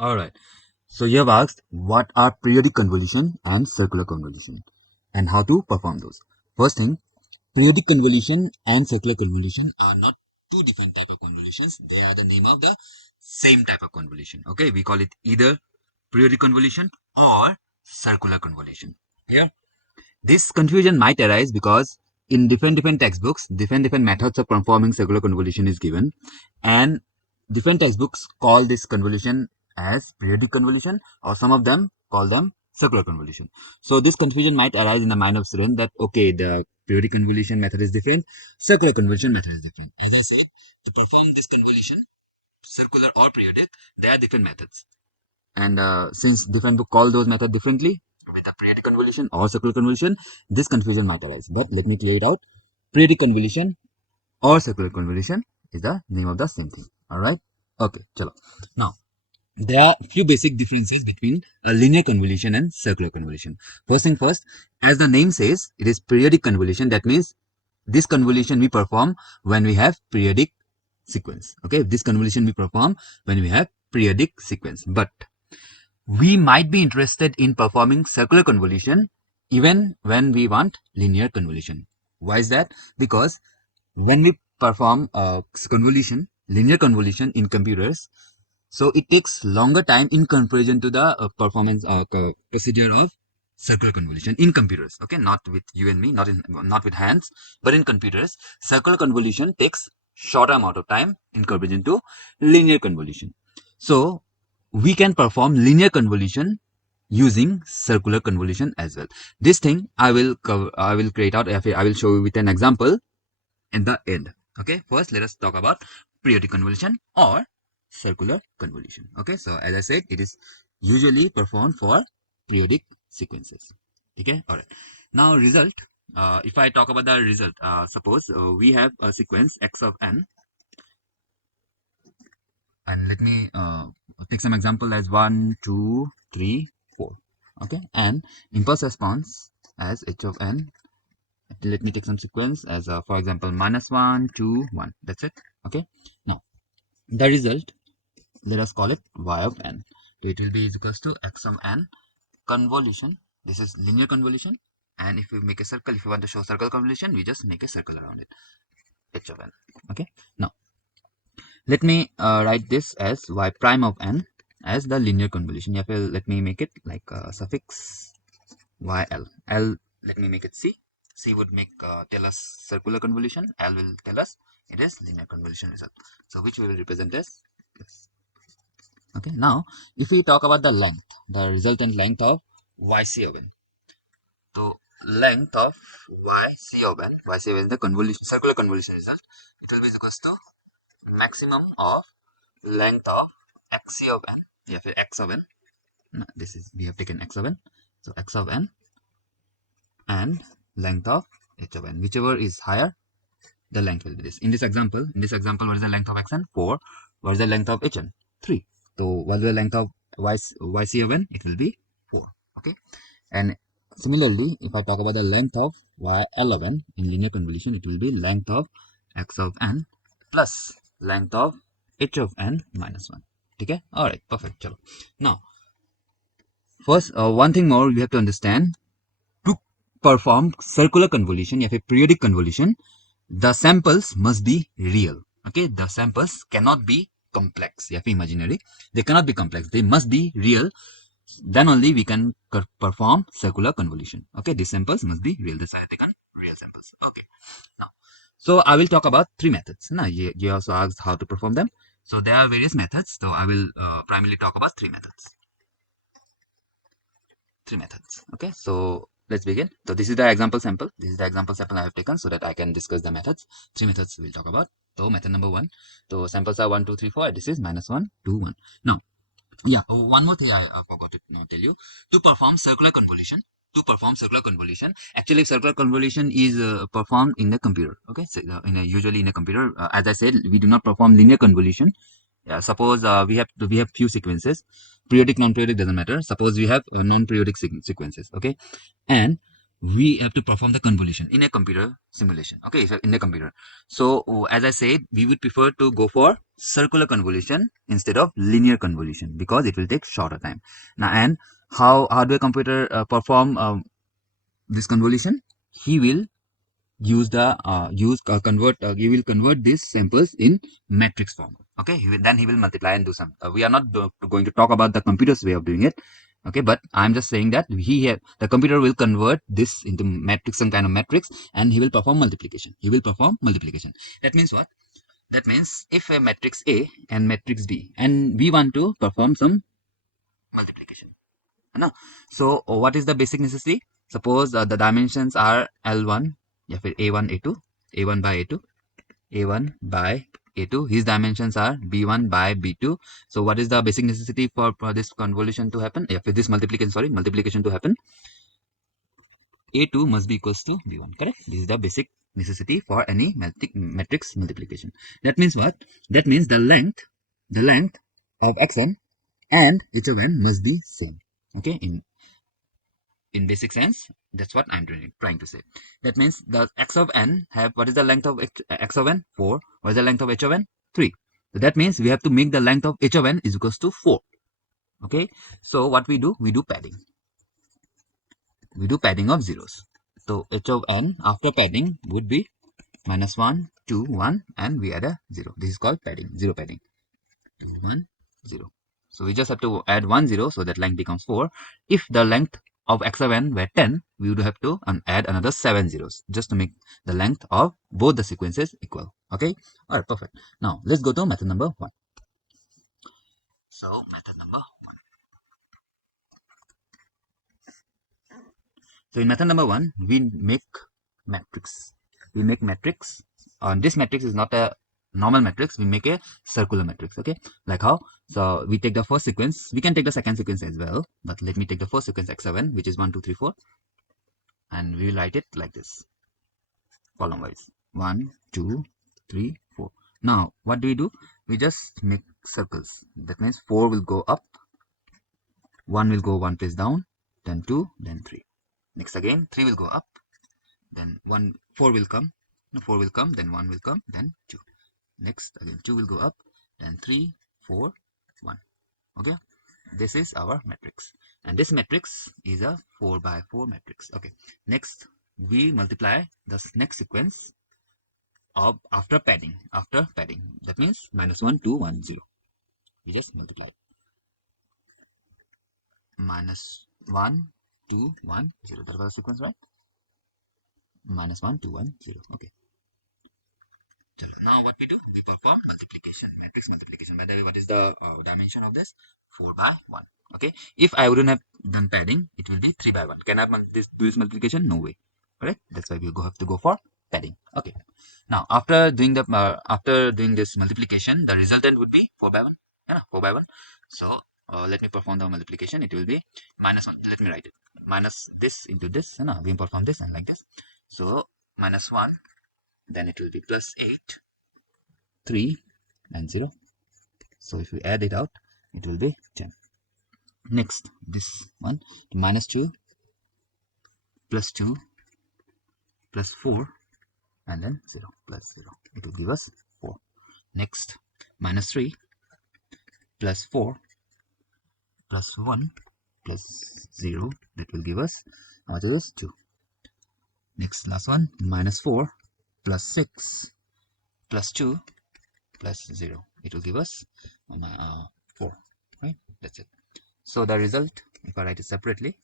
All right. So you have asked what are periodic convolution and circular convolution and how to perform those. First thing, periodic convolution and circular convolution are not two different type of convolutions. They are the name of the same type of convolution. Okay, we call it either periodic convolution or circular convolution. Here, this confusion might arise because in different textbooks, different methods of performing circular convolution is given, and different textbooks call this convolution as periodic convolution, or some of them call them circular convolution. So this confusion might arise in the mind of student that okay, the periodic convolution method is different, circular convolution method is different. As I said, to perform this convolution, circular or periodic, there are different methods. And since different book call those method differently, with the periodic convolution or circular convolution, this confusion might arise. But let me clear it out. Periodic convolution or circular convolution is the name of the same thing. All right. Okay. Chalo. Now there are few basic differences between a linear convolution and circular convolution. First thing first, as the name says, it is periodic convolution. That means this convolution we perform when we have periodic sequence. Okay, this convolution we perform when we have periodic sequence. But we might be interested in performing circular convolution even when we want linear convolution. Why is that? Because when we perform convolution, linear convolution in computers, so it takes longer time in comparison to the performance procedure of circular convolution in computers. Okay, not with you and me, not with hands, but in computers, circular convolution takes shorter amount of time in comparison to linear convolution. So we can perform linear convolution using circular convolution as well. This thing I will cover, I will create out, I will show you with an example in the end. Okay, first let us talk about periodic convolution or circular convolution. Okay, so as I said, it is usually performed for periodic sequences. Okay, all right. Now result. If I talk about the result, suppose we have a sequence x of n, and let me take some example as 1, 2, 3, 4. Okay, and impulse response as h of n. Let me take some sequence as for example -1, 2, 1. That's it. Okay, now the result, let us call it y of n. So it will be equals to x of n convolution. This is linear convolution, and if we make a circle, if you want to show circle convolution, we just make a circle around it, h of n. Okay, now let me write this as y prime of n as the linear convolution. Let me make it like suffix yl. L, let me make it c. C would make tell us circular convolution. L will tell us it is linear convolution result. So which we will represent as this. Okay. Now, if we talk about the length, the resultant length of yc of n. So length of yc of n, yc of n is the convolution, circular convolution result. It will be equals to maximum of length of xc of n. Yeah, for x of n. No, this is, we have taken x of n. So x of n and length of h of n. Whichever is higher, the length will be this. In this example, what is the length of xn? 4. What is the length of hn? 3. So what is the length of yc of n? It will be 4. Okay. And similarly, if I talk about the length of yl of n in linear convolution, it will be length of x of n plus length of h of n minus 1. Okay. All right. Perfect. Chalo. Now, first, one thing more we have to understand. To perform circular convolution, या फिर periodic convolution, the samples must be real. Okay, the samples cannot be complex या फिर imaginary. They cannot be complex. They must be real. Then only we can perform circular convolution. Okay, these samples must be real. This I have taken real samples. Okay, now, so I will talk about three methods. Now, you also asked how to perform them. So there are various methods. So I will primarily talk about three methods. Okay, so let's begin. So this is the example sample. This is the example sample I have taken so that I can discuss the methods. Three methods we'll talk about. So method number 1. So samples are 1, 2, 3, 4. This is -1, 2, 1. Now, yeah, one more thing I forgot to tell you. To perform circular convolution, actually circular convolution is performed in the computer. Okay, so usually in a computer. As I said, we do not perform linear convolution. Yeah, suppose we have few sequences, periodic, non-periodic doesn't matter. Suppose we have non-periodic sequences. Okay, and we have to perform the convolution in a computer simulation. Okay, so in the computer. So as I said, we would prefer to go for circular convolution instead of linear convolution because it will take shorter time. Now, and how do a computer perform this convolution? He will use the convert he will convert these samples in matrix form. Okay, then he will multiply and do some we are not going to talk about the computer's way of doing it. Okay, but I'm just saying that the computer will convert this into matrix, some kind of matrix, and he will perform multiplication. That means what? That means if a matrix A and matrix B, and we want to perform some multiplication, no? So what is the basic necessity? Suppose the dimensions are L1 या फिर A1 A2 A1 by A2 A1 by A2. His dimensions are B1 by B2. So what is the basic necessity for this convolution to happen? Yeah, for this multiplication to happen, A2 must be equals to B1. Correct? This is the basic necessity for any matrix multiplication. That means what? That means the length of xn and h of n must be same. Okay, in basic sense, that's what I'm trying to say. That means the x of n have, what is the length of x of n? 4. What is the length of h of n? 3. So that means we have to make the length of h of n is equals to 4. Okay, so what we do padding. We do padding of zeros. So h of n after padding would be -1, 2, 1, and we add a 0. This is called padding, 0 padding. 2, 1, 0. So we just have to add 1 0, so that length becomes 4. If the length of x of n were 10, we would have to add another 7 zeros just to make the length of both the sequences equal. Okay, all right, perfect. Now let's go to method number 1. So method number 1. So in method number 1, we make matrix. This matrix is not a normal matrix. We make a circular matrix. Okay, like how? So we take the first sequence. We can take the second sequence as well, but let me take the first sequence x7, which is 1 2 3 4, and we will write it like this, column wise: 1 2 3 4. Now what do? We just make circles. That means 4 will go up, 1 will go one place down, then 2, then 3. Next again 3 will go up, then 4 will come, then 1 will come, then 2. Next again 2 will go up, then 3 4 1. Okay, this is our matrix, and this matrix is a 4 by 4 matrix. Okay, next we multiply the next sequence of after padding. That means -1 2 1 0. We just multiply -1 2 1 0. That was the sequence, right? -1 2 1 0. Okay. Now what we do? We perform multiplication, matrix multiplication. By the way, what is the dimension of this? 4 by 1. Okay. If I wouldn't have done padding, it will be 3 by 1. Can I do this multiplication? No way. Correct? That's why we have to go for padding. Okay. Now after doing this multiplication, the resultant would be 4 by 1. Yeah, 4 by 1. So let me perform the multiplication. It will be -1. Let me write it. Minus this into this. And we perform this and like this. So -1. Then it will be +8, 3, and 0. So if we add it out, it will be 10. Next, this one, -2, +2, +4, and then 0, +0. It will give us 4. Next, -3, +4, +1, +0. That will give us, how much is this? 2. Next, last one, -4, +6, +2, +0. It will give us 4, right? That's it. So the result, if I write it separately,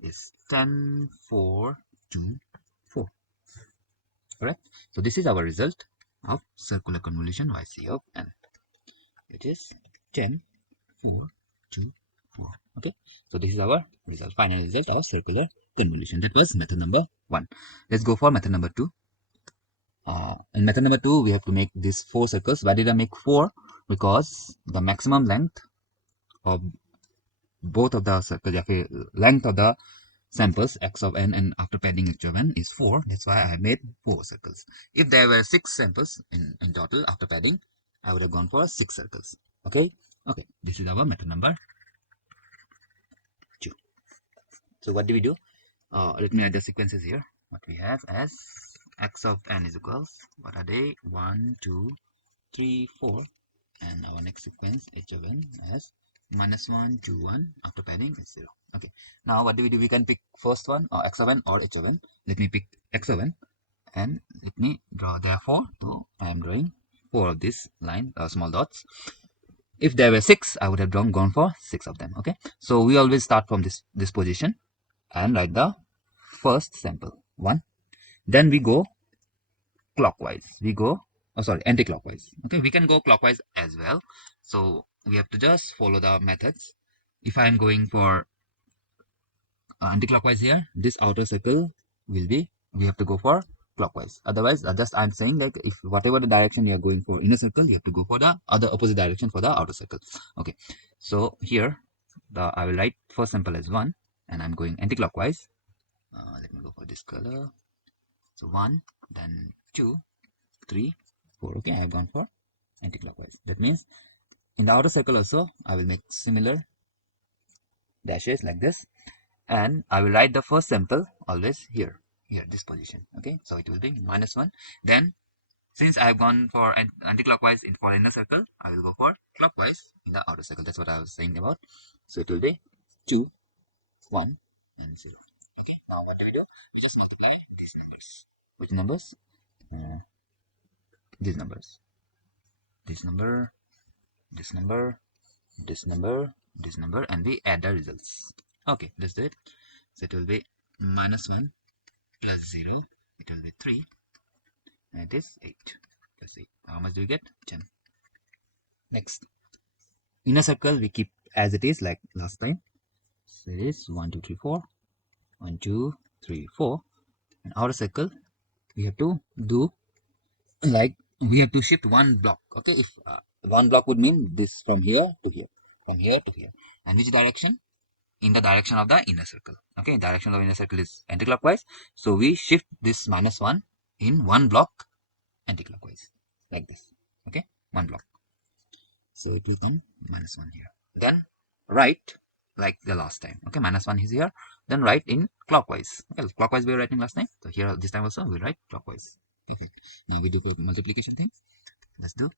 is 10 4 2 4. Correct? So this is our result of circular convolution YC of n. It is 10 4 2 4. Okay, so this is our result, final result of circular convolution. That was method number 1. Let's go for method number 2. In method number 2, we have to make these 4 circles. Why did I make 4? Because the maximum length of both of the circles, length of the samples x of n and after padding h of n is 4. That's why I have made 4 circles. If there were 6 samples in total after padding, I would have gone for 6 circles. Okay, this is our method number 2. So what do? Let me add the sequences here. What we have as x of n is equals, what are they? 1, 2, 3, 4. And our next sequence h of n as -1, 2, 1. After padding is 0. Okay. Now what do? We can pick first one, or x of n or h of n. Let me pick x of n, and let me draw therefore. So I am drawing 4 of this line, small dots. If there were 6, I would have gone for 6 of them. Okay. So we always start from this position and write the first sample 1. Then we go clockwise. We go, oh sorry, anti-clockwise. Okay, we can go clockwise as well. So we have to just follow the methods. If I am going for anti-clockwise here, this outer circle will be, we have to go for clockwise. Otherwise, just I'm saying, like, if whatever the direction you are going for inner circle, you have to go for the other opposite direction for the outer circle. Okay, so here I will write first sample as 1, and I'm going anti-clockwise. Let me go for this color. So 1, then 2, 3, 4. Okay, I have gone for anti-clockwise. That means in the outer circle also I will make similar dashes like this, and I will write the first sample always here, this position. Okay, so it will be -1. Then since I have gone for anti-clockwise for inner circle, I will go for clockwise in the outer circle. That's what I was saying about. So it will be 2, 1, and 0. Okay, now what do? We just multiply these numbers. Which numbers? These numbers. This number, this number, this number, this number, and we add the results. Okay, let's do it. So it will be -1 plus 0, it will be 3, and it is 8 plus 8. How much do we get? 10. Next, inner circle we keep as it is like last time. So it is 1, 2, 3, 4. 1, 2, 3, 4. And outer circle we have to do, like, we have to shift one block. Okay, if one block would mean this from here to here, from here to here. And which direction? In the direction of the inner circle. Okay, direction of inner circle is anti-clockwise. So we shift this -1 in one block anti-clockwise, like this. Okay, one block. So it will come -1 here. Then right, like the last time. Okay, -1 is here. Then right in clockwise. Okay, clockwise we were writing last time. So here this time also we write clockwise. Okay, now we do multiplication thing. Let's do.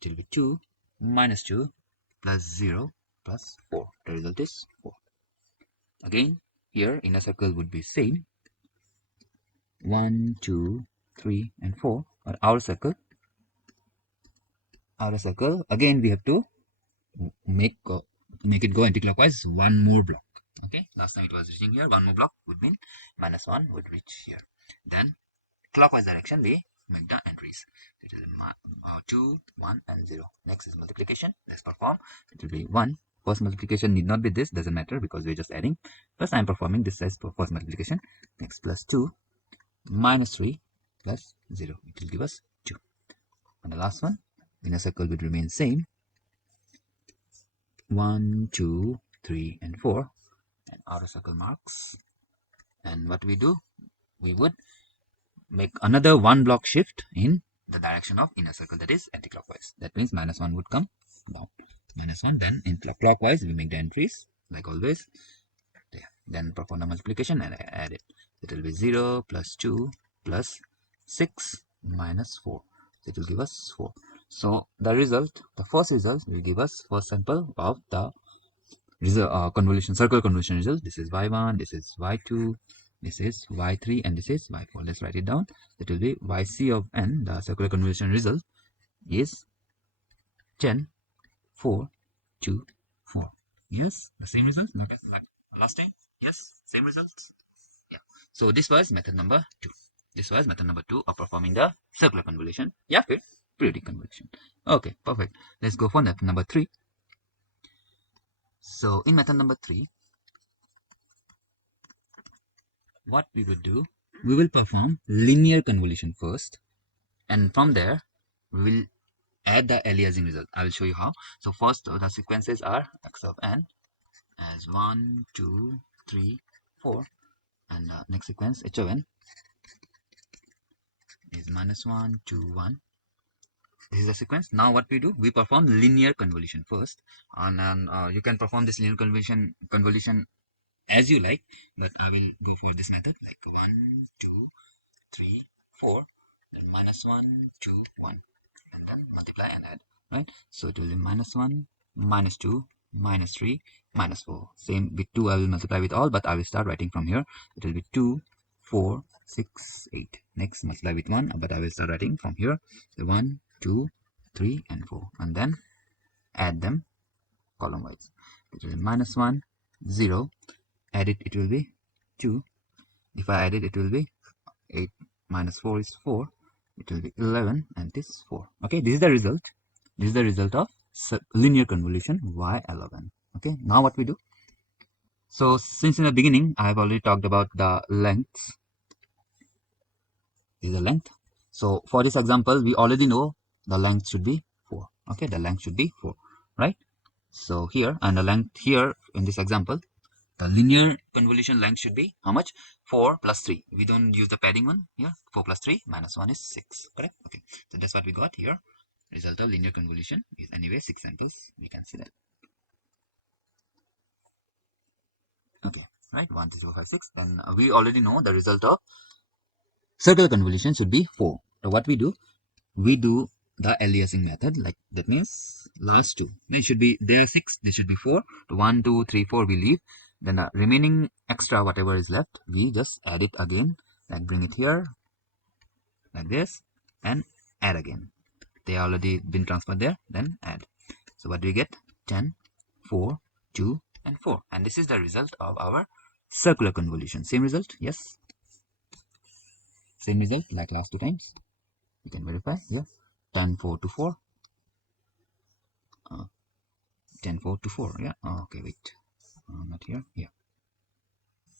It will be 2 minus 2 plus 0 plus 4. The result is 4. Again, here inner circle would be same. 1, 2, 3, and 4. But outer circle, again we have to make it go anti-clockwise one more block. Okay, last time it was reaching here. One more block would mean -1 would reach here. Then clockwise direction we make the entries. It is 2, 1, and 0. Next is multiplication. Let's perform. It will be 1. First multiplication need not be this, doesn't matter because we're just adding. First I'm performing this as first multiplication. Next plus 2 minus 3 plus 0. It will give us 2. And the last one, inner circle would remain same. 1, 2, 3, and 4. And outer circle marks. And what we do? We would make another one block shift in the direction of inner circle, that is anti-clockwise. That means -1 would come down. -1, then in clockwise we make the entries like always. There. Then perform the multiplication and add it. It will be 0 plus 2 plus 6 minus 4. It will give us 4. So the result, the first result will give us first sample of the convolution, circle convolution result. This is y1, this is y2, this is y3, and this is y4. Let's write it down. It will be yc of n, the circular convolution result, is 10, 4, 2, 4. Yes, the same result like last time. Yes, same results. Yeah. So this was method number 2. This was method number 2 of performing the circular convolution. Yeah, periodic convolution. Okay, perfect. Let's go for method number 3. So in method number 3, what we would do, we will perform linear convolution first, and from there we will add the aliasing result. I will show you how. So first the sequences are x of n as 1, 2, 3, 4, and next sequence h of n is -1, 2, 1. This is the sequence. Now what we do, we perform linear convolution first, and then you can perform this linear convolution as you like, but I will go for this method, like 1, 2, 3, 4, then minus 1, 2, 1, and then multiply and add, right? So it will be minus 1, minus 2, minus 3, minus 4. Same with 2, I will multiply with all, but I will start writing from here. It will be 2, 4, 6, 8. Next, multiply with 1, but I will start writing from here. The 1, 2, 3, and 4. And then add them column wise. It will be minus 1, 0. Add it, it will be 2. If I add it, it will be 8 minus 4 is 4. It will be 11, and it is 4. Okay, this is the result. This is the result of linear convolution y11. Okay, now what we do? So since in the beginning I have already talked about the lengths. This is the length. So for this example, we already know the length should be 4. Okay, the length should be 4, right? So here, and the length here in this example, the linear convolution length should be how much? 4 plus 3. We don't use the padding one here. 4 plus 3 minus 1 is 6. Correct? Okay. So that's what we got here. Result of linear convolution is anyway 6 samples. We can see that. Okay. Right? 1, 2, 3, 4, 5, 6. Then we already know the result of circular convolution should be 4. So what we do? We do the aliasing method. Like that means last two. They should be there 6. They should be 4. So 1, 2, 3, 4 we leave. Then the remaining extra whatever is left, we just add it again. Like bring it here like this and add again. They already been transferred there. Then add. So what do we get? 10, 4, 2, and 4. And this is the result of our circular convolution. Same result? Yes. Same result like last two times. You can verify. Yeah. 10, 4 to 4. 10, 4 to 4. Yeah. Okay, wait. Not here. Yeah.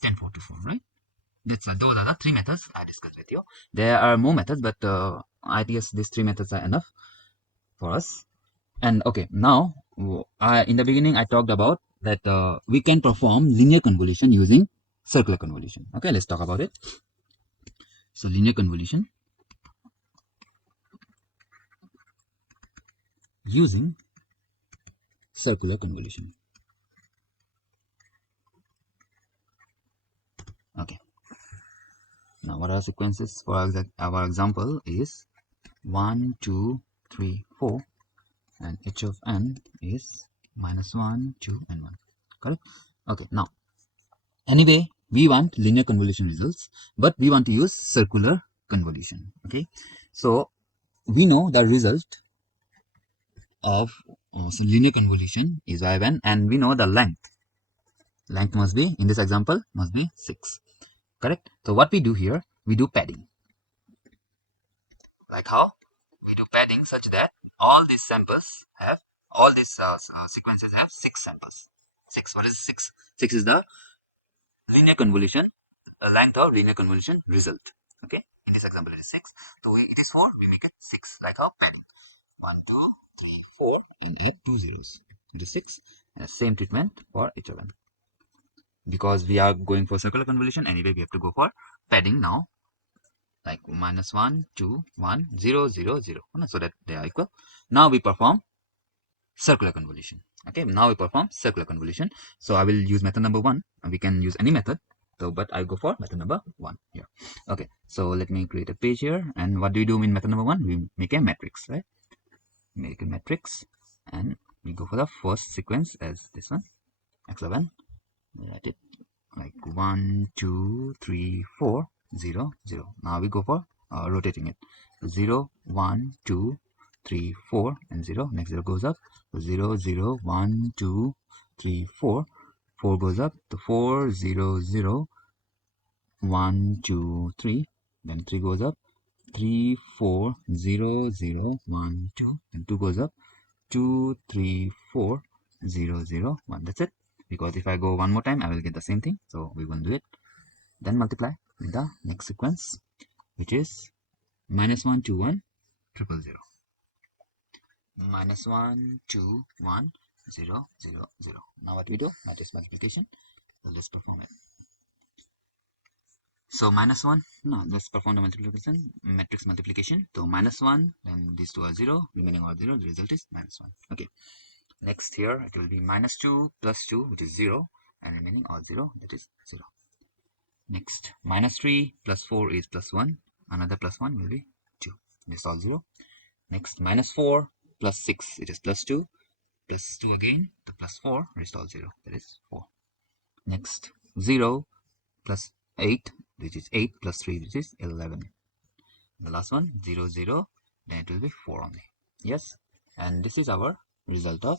10, 4 to 4, right? Those are the three methods I discussed with you. There are more methods, but I guess these three methods are enough for us. And okay, now in the beginning I talked about that we can perform linear convolution using circular convolution. Okay, let's talk about it. So linear convolution using circular convolution. Okay. Now what are sequences for our example is 1, 2, 3, 4, and h of n is minus 1, 2, and 1. Correct? Okay, now anyway, we want linear convolution results, but we want to use circular convolution. Okay, so we know the result of so linear convolution is y1, and we know the length. Length must be, in this example, must be 6. Correct? So what we do here, we do padding. Like how? We do padding such that all these samples have, all these sequences have 6 samples. 6. What is 6? 6 is the linear convolution, length of linear convolution result. Okay, in this example it is 6. So it is 4, we make it 6, like how padding. 1, 2, 3, 4, and add 2 zeros. It is 6, and the same treatment for each of them. Because we are going for circular convolution, anyway we have to go for padding now. Like minus 1, 2, 1, 0, 0, 0. So that they are equal. Now we perform circular convolution. Okay, now we perform circular convolution. So I will use method number 1. We can use any method. So, but I go for method number 1 here. Okay, so let me create a page here. And what do we do in method number 1? We make a matrix, right? Make a matrix, and we go for the first sequence as this one, x11. We write it like 1, 2, 3, 4, 0, 0. Now we go for rotating it. 0, 1, 2, 3, 4, and 0. Next 0 goes up. 0, 0, 1, 2, 3, 4. 4 goes up. The 4, 0, 0, 1, 2, 3. Then 3 goes up. 3, 4, 0, 0, 1, 2. And 2 goes up. 2, 3, 4, 0, 0, 1. That's it. Because if I go one more time, I will get the same thing. So we will do it. Then multiply with the next sequence, which is minus 1, 2, 1, 0, 0. Minus 1, 2, 1, 0, 0, 0. Now what we do? Matrix multiplication. So let's perform it. So minus 1, no, let's perform the multiplication, matrix multiplication. So minus 1, and these two are 0, remaining are 0, the result is minus 1. Okay. Next here, it will be minus 2 plus 2, which is 0. and remaining all 0, that is 0. Next, minus 3 plus 4 is plus 1. Another plus 1 will be 2. This is all 0. Next, minus 4 plus 6, it is plus 2. Plus 2 again, the plus 4 is all 0, that is 4. Next, 0 plus 8, which is 8 plus 3, which is 11. The last one, 0, 0, then it will be 4 only. Yes, and this is our result of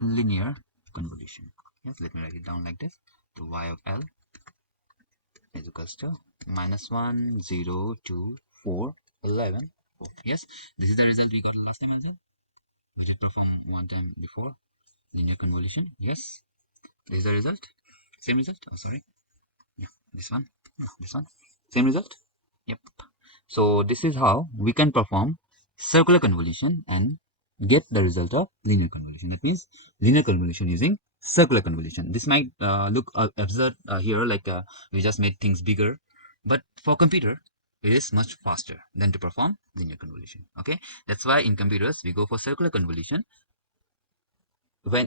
linear convolution. Yes, let me write it down like this. The y of L is equals to minus 1, 0, 2, 4, 11, 4. Yes, this is the result we got last time as well. We did perform one time before linear convolution. Yes, this is the result. Same result. Oh, sorry. Yeah, this one. No, this one. Same result. Yep. So this is how we can perform circular convolution and get the result of linear convolution. That means linear convolution using circular convolution. This might look absurd here, like we just made things bigger, but for computer it is much faster than to perform linear convolution. Okay, that's why in computers we go for circular convolution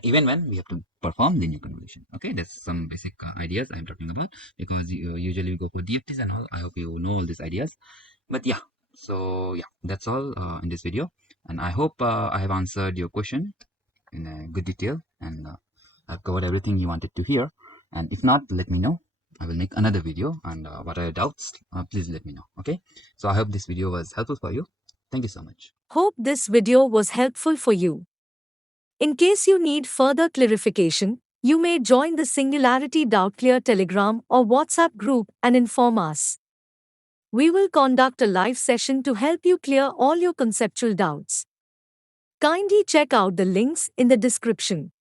even when we have to perform linear convolution. Okay, that's some basic ideas I'm talking about, because usually we go for DFTs and all. I hope you know all these ideas. But yeah, so yeah, that's all in this video, and I hope I have answered your question in a good detail, and I've covered everything you wanted to hear. And if not, let me know. I will make another video, and what are your doubts, please let me know. Okay, so I hope this video was helpful for you. Thank you so much. Hope this video was helpful for you. In case you need further clarification, you may join the Singularity Doubt Clear Telegram or WhatsApp group and inform us. We will conduct a live session to help you clear all your conceptual doubts. Kindly check out the links in the description.